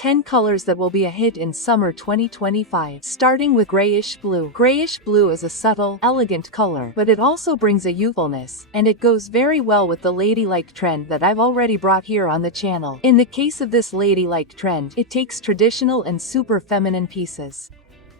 10 colors that will be a hit in summer 2025. Starting with grayish blue. Grayish blue is a subtle, elegant color, but it also brings a youthfulness, and it goes very well with the ladylike trend that I've already brought here on the channel. In the case of this ladylike trend, it takes traditional and super feminine pieces.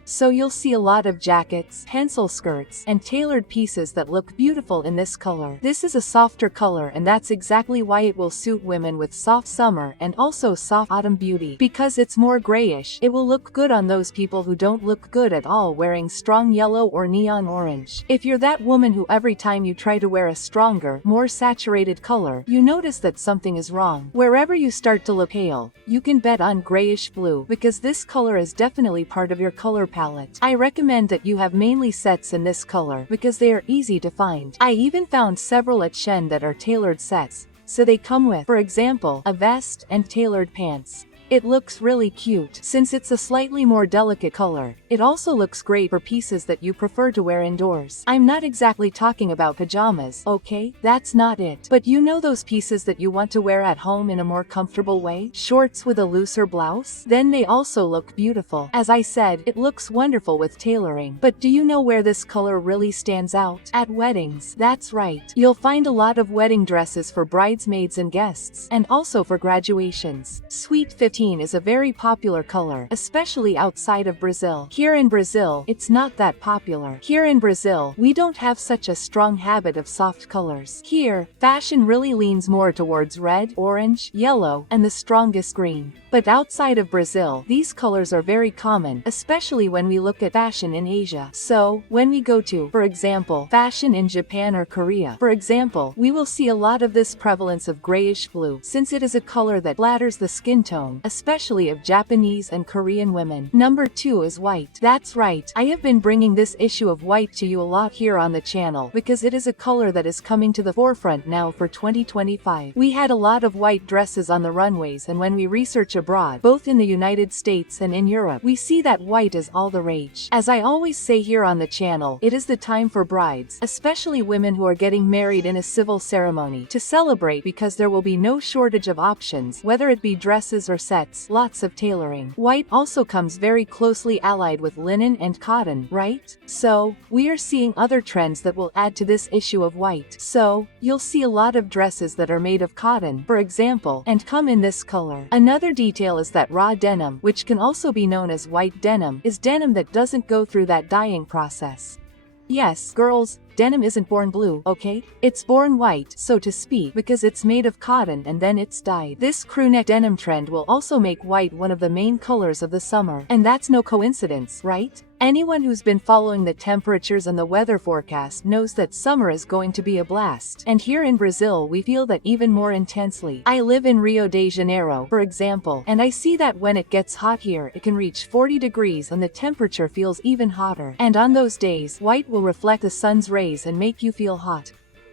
So you'll see a lot of jackets, pencil skirts, and tailored pieces that look beautiful in this color. This is a softer color, and that's exactly why it will suit women with soft summer and also soft autumn beauty. Because it's more grayish, it will look good on those people who don't look good at all wearing strong yellow or neon orange. If you're that woman who every time you try to wear a stronger, more saturated color, you notice that something is wrong. Wherever you start to look pale, you can bet on grayish blue, because this color is definitely part of your color palette. I recommend that you have mainly sets in this color because they are easy to find. I even found several at Shein that are tailored sets, so they come with, for example, a vest and tailored pants. It looks really cute. Since it's a slightly more delicate color, it also looks great for pieces that you prefer to wear indoors. I'm not exactly talking about pajamas, okay? That's not it. But you know those pieces that you want to wear at home in a more comfortable way? Shorts with a looser blouse? Then they also look beautiful. As I said, it looks wonderful with tailoring. But do you know where this color really stands out? At weddings. That's right. You'll find a lot of wedding dresses for bridesmaids and guests, and also for graduations. Sweet 15 is a very popular color, especially outside of Brazil. Here in Brazil, it's not that popular. Here in Brazil, we don't have such a strong habit of soft colors. Here, fashion really leans more towards red, orange, yellow, and the strongest green. But outside of Brazil, these colors are very common, especially when we look at fashion in Asia. So, when we go to, for example, fashion in Japan or Korea, for example, we will see a lot of this prevalence of grayish blue, since it is a color that flatters the skin tone, especially of Japanese and Korean women. Number 2 is white. That's right, I have been bringing this issue of white to you a lot here on the channel, because it is a color that is coming to the forefront now for 2025. We had a lot of white dresses on the runways, and when we research abroad, both in the United States and in Europe, we see that white is all the rage. As I always say here on the channel, it is the time for brides, especially women who are getting married in a civil ceremony, to celebrate, because there will be no shortage of options, whether it be dresses or sets. Lots of tailoring. White also comes very closely allied with linen and cotton, right? So, we are seeing other trends that will add to this issue of white. So, you'll see a lot of dresses that are made of cotton, for example, and come in this color. Another detail is that raw denim, which can also be known as white denim, is denim that doesn't go through that dyeing process. Yes, girls, denim isn't born blue, okay? It's born white, so to speak, because it's made of cotton and then it's dyed. This crewneck denim trend will also make white one of the main colors of the summer. And that's no coincidence, right? Anyone who's been following the temperatures and the weather forecast knows that summer is going to be a blast. And here in Brazil, we feel that even more intensely. I live in Rio de Janeiro, for example, and I see that when it gets hot here, it can reach 40 degrees and the temperature feels even hotter. And on those days, white will reflect the sun's rays and make you feel hot.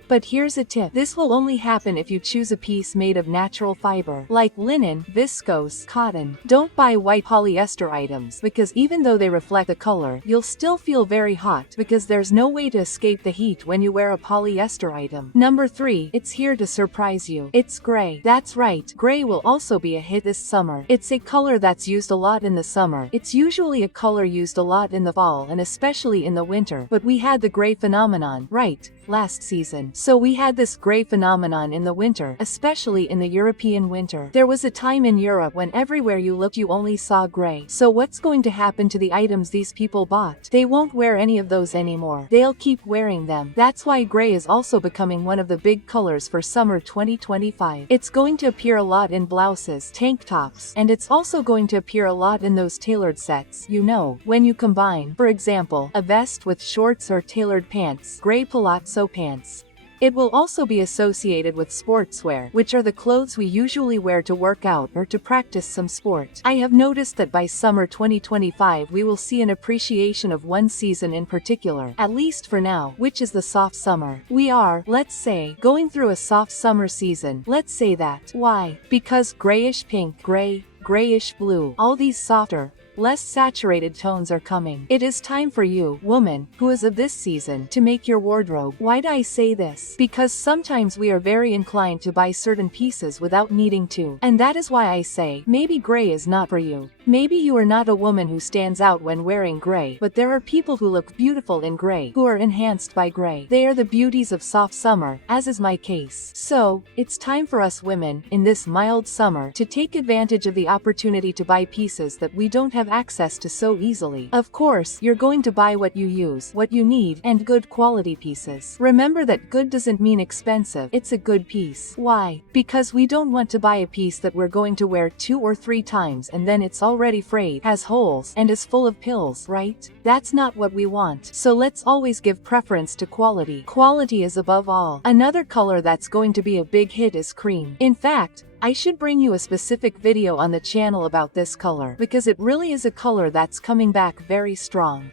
But here's a tip. This will only happen if you choose a piece made of natural fiber, like linen, viscose, cotton. Don't buy white polyester items, because even though they reflect the color, you'll still feel very hot, because there's no way to escape the heat when you wear a polyester item. Number 3, it's here to surprise you. It's gray. That's right, gray will also be a hit this summer. It's a color that's used a lot in the summer. It's usually a color used a lot in the fall and especially in the winter, but we had the gray phenomenon, right, last season. So we had this gray phenomenon in the winter, especially in the European winter. There was a time in Europe when everywhere you looked you only saw gray. So what's going to happen to the items these people bought? They won't wear any of those anymore. They'll keep wearing them. That's why gray is also becoming one of the big colors for summer 2025. It's going to appear a lot in blouses, tank tops, and it's also going to appear a lot in those tailored sets. You know, when you combine, for example, a vest with shorts or tailored pants, gray palazzo pants. It will also be associated with sportswear, which are the clothes we usually wear to work out or to practice some sport. I have noticed that by summer 2025 we will see an appreciation of one season in particular, at least for now, which is the soft summer. We are, let's say, going through a soft summer season. Let's say that. Why? Because grayish pink, gray, grayish blue, all these softer, less saturated tones are coming. It is time for you, woman, who is of this season, to make your wardrobe. Why do I say this? Because sometimes we are very inclined to buy certain pieces without needing to. And that is why I say, maybe gray is not for you. Maybe you are not a woman who stands out when wearing gray, but there are people who look beautiful in gray, who are enhanced by gray. They are the beauties of soft summer, as is my case. So, it's time for us women, in this mild summer, to take advantage of the opportunity to buy pieces that we don't have access to so easily. Of course, you're going to buy what you use, what you need, and good quality pieces. Remember that good doesn't mean expensive, it's a good piece. Why? Because we don't want to buy a piece that we're going to wear 2 or 3 times and then it's already frayed, has holes, and is full of pills, right? That's not what we want. So let's always give preference to quality. Quality is above all. Another color that's going to be a big hit is cream. In fact, I should bring you a specific video on the channel about this color, because it really is a color that's coming back very strong.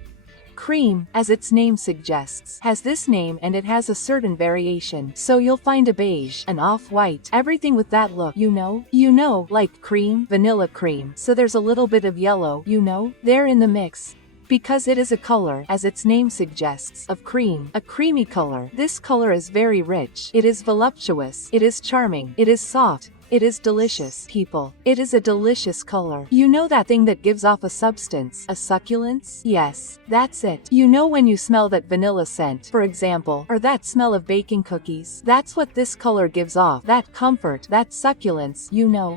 Cream, as its name suggests, has this name and it has a certain variation. So you'll find a beige, an off-white, everything with that look, you know, like cream, vanilla cream. So there's a little bit of yellow, there in the mix. Because it is a color, as its name suggests, of cream, a creamy color. This color is very rich. It is voluptuous. It is charming. It is soft. It is delicious, people. It is a delicious color. You know that thing that gives off a substance, a succulence? Yes, that's it. You know when you smell that vanilla scent, for example, or that smell of baking cookies? That's what this color gives off, that comfort, that succulence,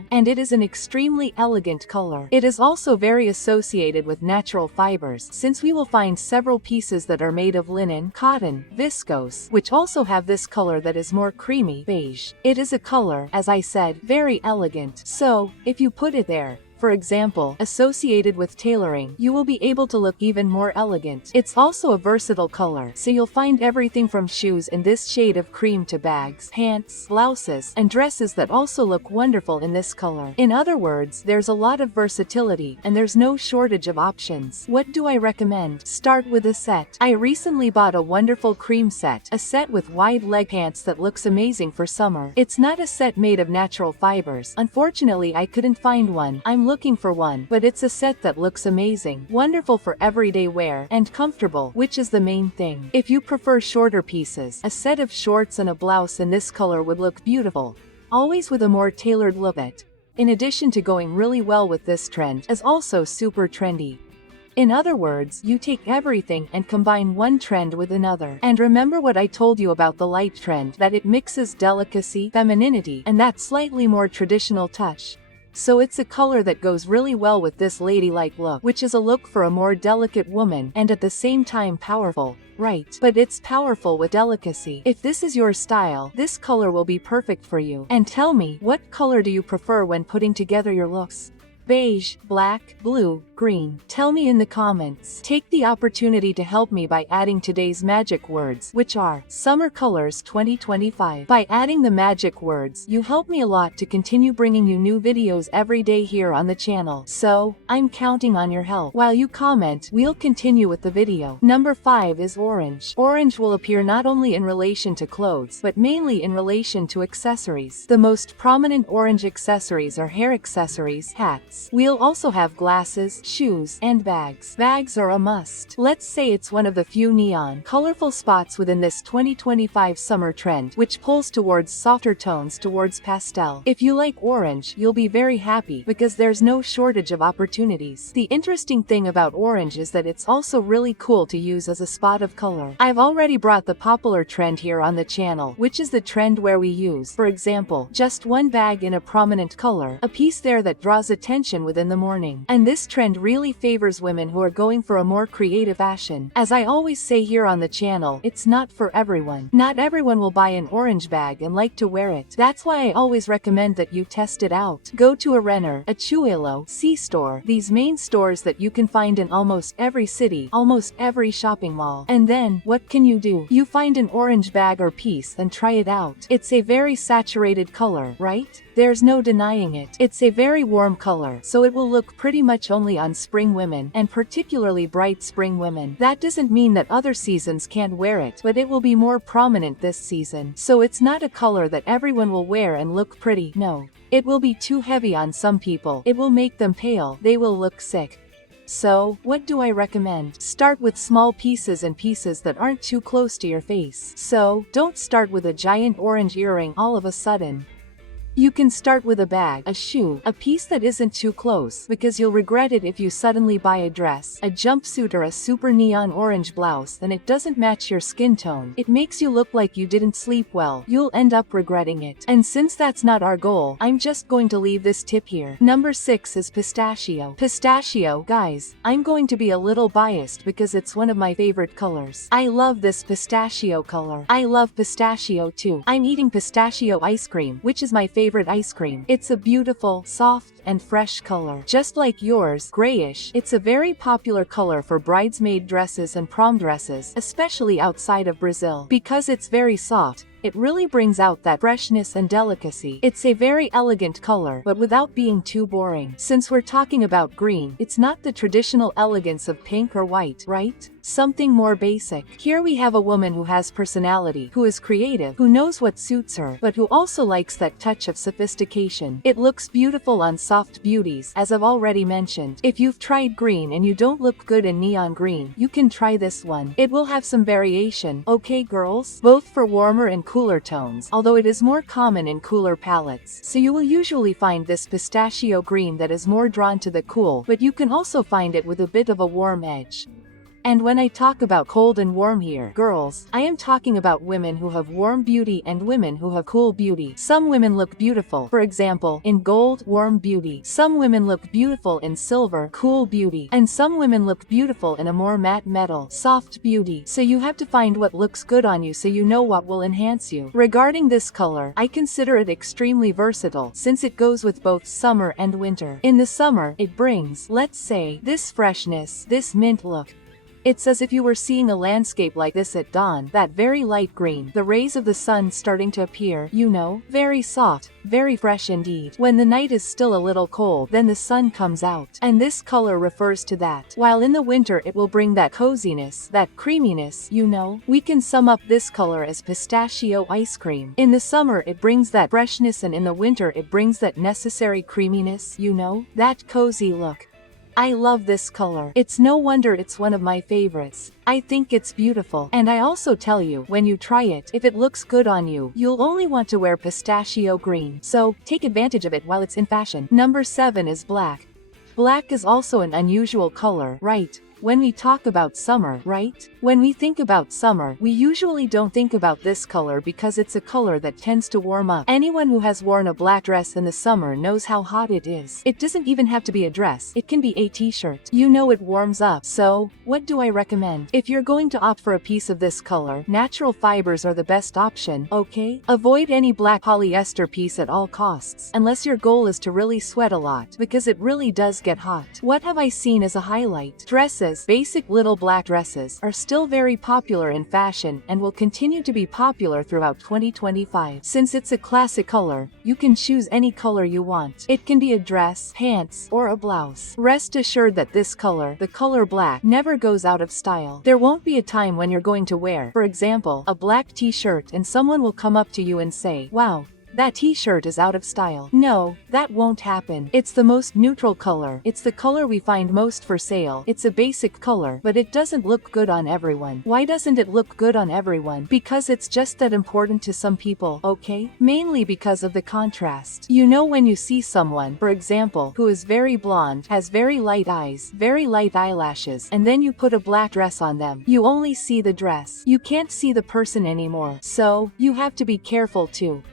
and it is an extremely elegant color. It is also very associated with natural fibers, since we will find several pieces that are made of linen, cotton, viscose, which also have this color that is more creamy, beige. It is a color, as I said, very elegant. So, if you put it there, for example, associated with tailoring, you will be able to look even more elegant. It's also a versatile color, so you'll find everything from shoes in this shade of cream to bags, pants, blouses, and dresses that also look wonderful in this color. In other words, there's a lot of versatility, and there's no shortage of options. What do I recommend? Start with a set. I recently bought a wonderful cream set, a set with wide leg pants that looks amazing for summer. It's not a set made of natural fibers. Unfortunately, I couldn't find one. I'm looking for one, but it's a set that looks amazing, wonderful for everyday wear, and comfortable, which is the main thing. If you prefer shorter pieces, a set of shorts and a blouse in this color would look beautiful, always with a more tailored look. In addition to going really well with this trend, is also super trendy. In other words, you take everything and combine one trend with another. And remember what I told you about the light trend, that it mixes delicacy, femininity, and that slightly more traditional touch. So it's a color that goes really well with this ladylike look, which is a look for a more delicate woman, and at the same time powerful. Right, but it's powerful with delicacy. If this is your style, this color will be perfect for you. And tell me, what color do you prefer when putting together your looks? Beige, black, blue, green? Tell me in the comments. Take the opportunity to help me by adding today's magic words, which are Summer Colors 2025. By adding the magic words, you help me a lot to continue bringing you new videos every day here on the channel. So, I'm counting on your help. While you comment, we'll continue with the video. Number 5 is orange. Orange will appear not only in relation to clothes, but mainly in relation to accessories. The most prominent orange accessories are hair accessories, hats. We'll also have glasses, shoes, and bags. Bags are a must. Let's say it's one of the few neon, colorful spots within this 2025 summer trend, which pulls towards softer tones towards pastel. If you like orange, you'll be very happy, because there's no shortage of opportunities. The interesting thing about orange is that it's also really cool to use as a spot of color. I've already brought the popular trend here on the channel, which is the trend where we use, for example, just one bag in a prominent color, a piece there that draws attention within the morning. And this trend really favors women who are going for a more creative fashion. As I always say here on the channel, it's not for everyone. Not everyone will buy an orange bag and like to wear it. That's why I always recommend that you test it out. Go to a Renner, a Chuelo, C-store, these main stores that you can find in almost every city, almost every shopping mall. And then, what can you do? You find an orange bag or piece and try it out. It's a very saturated color, right? There's no denying it. It's a very warm color, so it will look pretty much only on spring women, and particularly bright spring women. That doesn't mean that other seasons can't wear it, but it will be more prominent this season. So it's not a color that everyone will wear and look pretty. No. It will be too heavy on some people. It will make them pale. They will look sick. So, what do I recommend? Start with small pieces and pieces that aren't too close to your face. So, don't start with a giant orange earring all of a sudden. You can start with a bag, a shoe, a piece that isn't too close, because you'll regret it if you suddenly buy a dress, a jumpsuit or a super neon orange blouse and it doesn't match your skin tone. It makes you look like you didn't sleep well. You'll end up regretting it. And since that's not our goal, I'm just going to leave this tip here. Number 6 is pistachio. Pistachio, guys, I'm going to be a little biased because it's one of my favorite colors. I love this pistachio color. I love pistachio too. I'm eating pistachio ice cream, which is my favorite ice cream. It's a beautiful, soft, and fresh color. Just like yours, grayish, it's a very popular color for bridesmaid dresses and prom dresses, especially outside of Brazil. Because it's very soft, it really brings out that freshness and delicacy. It's a very elegant color, but without being too boring. Since we're talking about green, it's not the traditional elegance of pink or white, right? Something more basic. Here we have a woman who has personality, who is creative, who knows what suits her, but who also likes that touch of sophistication. It looks beautiful on soft beauties, as I've already mentioned. If you've tried green and you don't look good in neon green, you can try this one. It will have some variation, okay girls? Both for warmer and cooler tones, although it is more common in cooler palettes. So you will usually find this pistachio green that is more drawn to the cool, but you can also find it with a bit of a warm edge. And when I talk about cold and warm here, girls, I am talking about women who have warm beauty and women who have cool beauty. Some women look beautiful, for example, in gold, warm beauty. Some women look beautiful in silver, cool beauty. And some women look beautiful in a more matte metal, soft beauty. So you have to find what looks good on you so you know what will enhance you. Regarding this color, I consider it extremely versatile, since it goes with both summer and winter. In the summer, it brings, let's say, this freshness, this mint look. It's as if you were seeing a landscape like this at dawn, that very light green, the rays of the sun starting to appear, you know, very soft, very fresh indeed. When the night is still a little cold, then the sun comes out, and this color refers to that. While in the winter it will bring that coziness, that creaminess, you know. We can sum up this color as pistachio ice cream. In the summer it brings that freshness, and in the winter it brings that necessary creaminess, you know, that cozy look. I love this color. It's no wonder it's one of my favorites. I think it's beautiful. And I also tell you, when you try it, if it looks good on you, you'll only want to wear pistachio green. So, take advantage of it while it's in fashion. Number 7 is black. Black is also an unusual color, right? When we talk about summer, right? When we think about summer, we usually don't think about this color because it's a color that tends to warm up. Anyone who has worn a black dress in the summer knows how hot it is. It doesn't even have to be a dress. It can be a t-shirt. You know it warms up. So, what do I recommend? If you're going to opt for a piece of this color, natural fibers are the best option, okay? Avoid any black polyester piece at all costs, unless your goal is to really sweat a lot, because it really does get hot. What have I seen as a highlight? Dresses. Basic little black dresses are still very popular in fashion and will continue to be popular throughout 2025. Since it's a classic color, you can choose any color you want. It can be a dress, pants, or a blouse. Rest assured that this color, the color black, never goes out of style. There won't be a time when you're going to wear, for example, a black t-shirt and someone will come up to you and say, "Wow, that t-shirt is out of style." No, that won't happen. It's the most neutral color. It's the color we find most for sale. It's a basic color, but it doesn't look good on everyone. Why doesn't it look good on everyone? Because it's just that important to some people, okay? Mainly because of the contrast. You know, when you see someone, for example, who is very blonde, has very light eyes, very light eyelashes, and then you put a black dress on them, you only see the dress. You can't see the person anymore. So, you have to be careful too.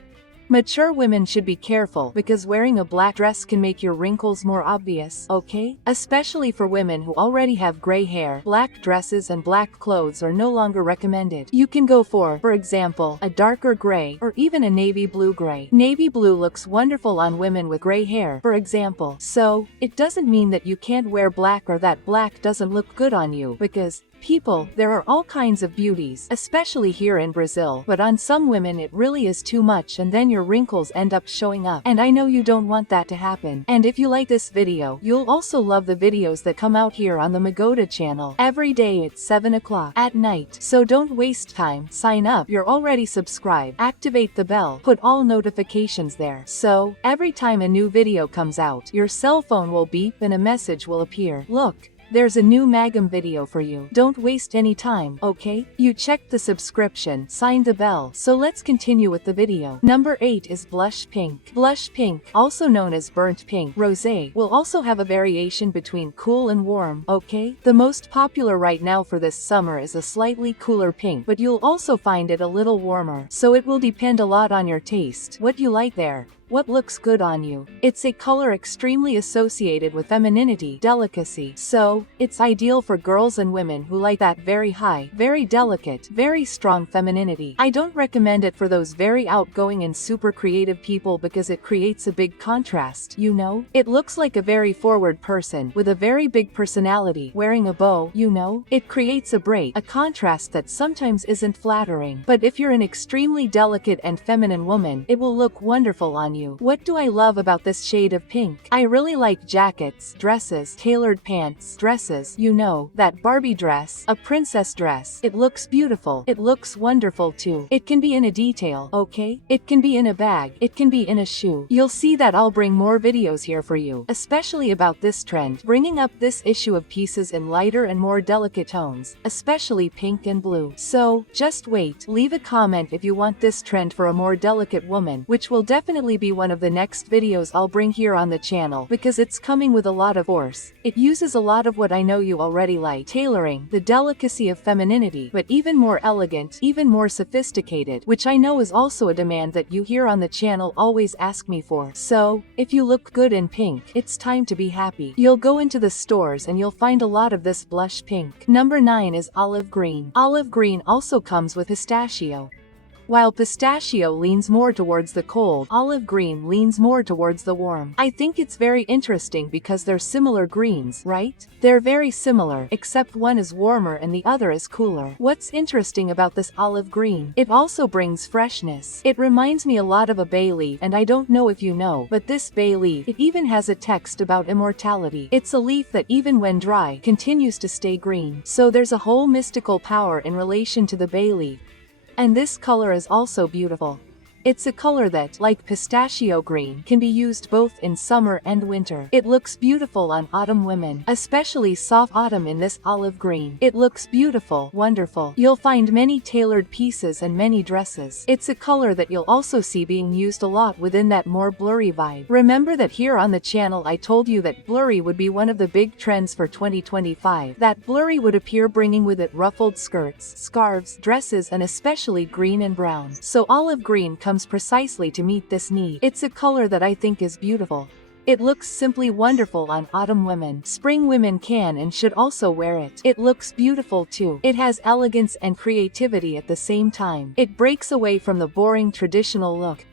Mature women should be careful because wearing a black dress can make your wrinkles more obvious, okay? Especially for women who already have gray hair, black dresses and black clothes are no longer recommended. You can go for example, a darker gray or even a navy blue gray. Navy blue looks wonderful on women with gray hair, for example. So, it doesn't mean that you can't wear black or that black doesn't look good on you, because people, there are all kinds of beauties, especially here in Brazil, but on some women it really is too much and then your wrinkles end up showing up. And I know you don't want that to happen. And if you like this video, you'll also love the videos that come out here on the Makeover channel every day at 7 o'clock at night. So don't waste time, sign up, you're already subscribed, activate the bell, put all notifications there. So, every time a new video comes out, your cell phone will beep and a message will appear. Look, there's a new Magam video for you. Don't waste any time, okay? You checked the subscription, signed the bell, so let's continue with the video. Number 8 is blush pink. Blush pink, also known as burnt pink, rosé, will also have a variation between cool and warm, okay? The most popular right now for this summer is a slightly cooler pink, but you'll also find it a little warmer, so it will depend a lot on your taste, what you like there. What looks good on you. It's a color extremely associated with femininity, delicacy, so it's ideal for girls and women who like that very high, very delicate, very strong femininity. I don't recommend it for those very outgoing and super creative people because it creates a big contrast, you know? It looks like a very forward person with a very big personality wearing a bow, you know? It creates a break, a contrast that sometimes isn't flattering. But if you're an extremely delicate and feminine woman, it will look wonderful on you. What do I love about this shade of pink? I really like jackets, dresses, tailored pants, dresses, you know, that Barbie dress, a princess dress. It looks beautiful. It looks wonderful too. It can be in a detail, okay? It can be in a bag. It can be in a shoe. You'll see that I'll bring more videos here for you, especially about this trend, bringing up this issue of pieces in lighter and more delicate tones, especially pink and blue. So, just wait. Leave a comment if you want this trend for a more delicate woman, which will definitely be one of the next videos I'll bring here on the channel because it's coming with a lot of force. It uses a lot of what I know you already like, tailoring, the delicacy of femininity, but even more elegant, even more sophisticated, which I know is also a demand that you here on the channel always ask me for. So, if you look good in pink, it's time to be happy. You'll go into the stores and you'll find a lot of this blush pink. Number 9 is olive green. Olive green also comes with pistachio. While pistachio leans more towards the cold, olive green leans more towards the warm. I think it's very interesting because they're similar greens, right? They're very similar, except one is warmer and the other is cooler. What's interesting about this olive green? It also brings freshness. It reminds me a lot of a bay leaf, and I don't know if you know, but this bay leaf, it even has a text about immortality. It's a leaf that even when dry, continues to stay green. So there's a whole mystical power in relation to the bay leaf. And this color is also beautiful. It's a color that, like pistachio green, can be used both in summer and winter. It looks beautiful on autumn women, especially soft autumn in this olive green. It looks beautiful, wonderful. You'll find many tailored pieces and many dresses. It's a color that you'll also see being used a lot within that more blurry vibe. Remember that here on the channel I told you that blurry would be one of the big trends for 2025. That blurry would appear bringing with it ruffled skirts, scarves, dresses, and especially green and brown. So olive green comes precisely to meet this need. It's a color that I think is beautiful. It looks simply wonderful on autumn women. Spring women can and should also wear it. It looks beautiful too. It has elegance and creativity at the same time. It breaks away from the boring traditional look.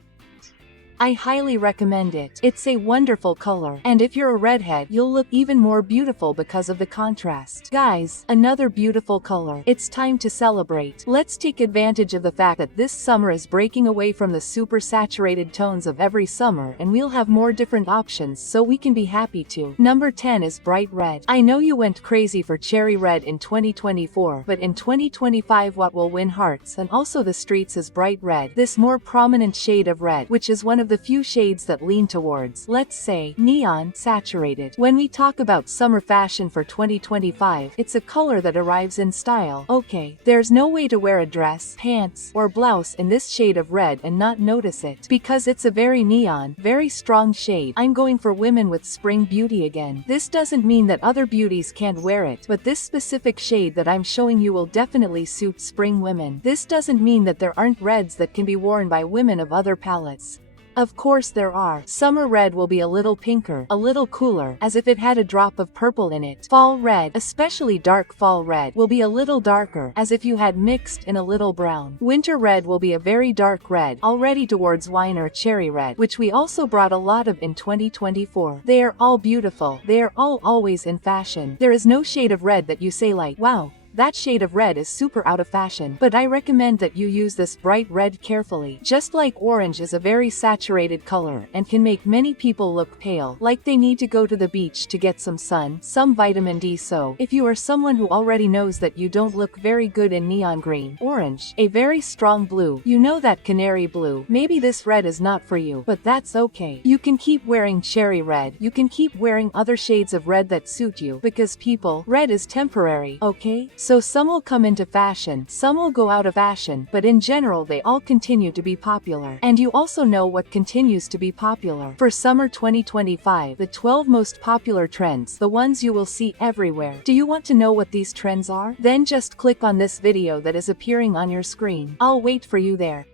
I highly recommend it. It's a wonderful color, and if you're a redhead, you'll look even more beautiful because of the contrast. Guys, another beautiful color. It's time to celebrate. Let's take advantage of the fact that this summer is breaking away from the super saturated tones of every summer, and we'll have more different options so we can be happy too. Number 10 is bright red. I know you went crazy for cherry red in 2024, but in 2025 what will win hearts and also the streets is bright red, this more prominent shade of red, which is one of the few shades that lean towards, let's say, neon, saturated. When we talk about summer fashion for 2025, it's a color that arrives in style. Okay, there's no way to wear a dress, pants, or blouse in this shade of red and not notice it, because it's a very neon, very strong shade. I'm going for women with spring beauty again. This doesn't mean that other beauties can't wear it, but this specific shade that I'm showing you will definitely suit spring women. This doesn't mean that there aren't reds that can be worn by women of other palettes. Of course there are. Summer red will be a little pinker, a little cooler, as if it had a drop of purple in it. Fall red, especially dark fall red, will be a little darker, as if you had mixed in a little brown. Winter red will be a very dark red, already towards wine or cherry red, which we also brought a lot of in 2024. They are all beautiful. They are all always in fashion. There is no shade of red that you say like, wow, that shade of red is super out of fashion, but I recommend that you use this bright red carefully. Just like orange is a very saturated color and can make many people look pale, like they need to go to the beach to get some sun, some vitamin D. So, if you are someone who already knows that you don't look very good in neon green, orange, a very strong blue, you know that canary blue, maybe this red is not for you, but that's okay. You can keep wearing cherry red, you can keep wearing other shades of red that suit you, because people, red is temporary, okay? So some will come into fashion, some will go out of fashion, but in general they all continue to be popular. And you also know what continues to be popular. For summer 2025, the 12 most popular trends, the ones you will see everywhere. Do you want to know what these trends are? Then just click on this video that is appearing on your screen. I'll wait for you there.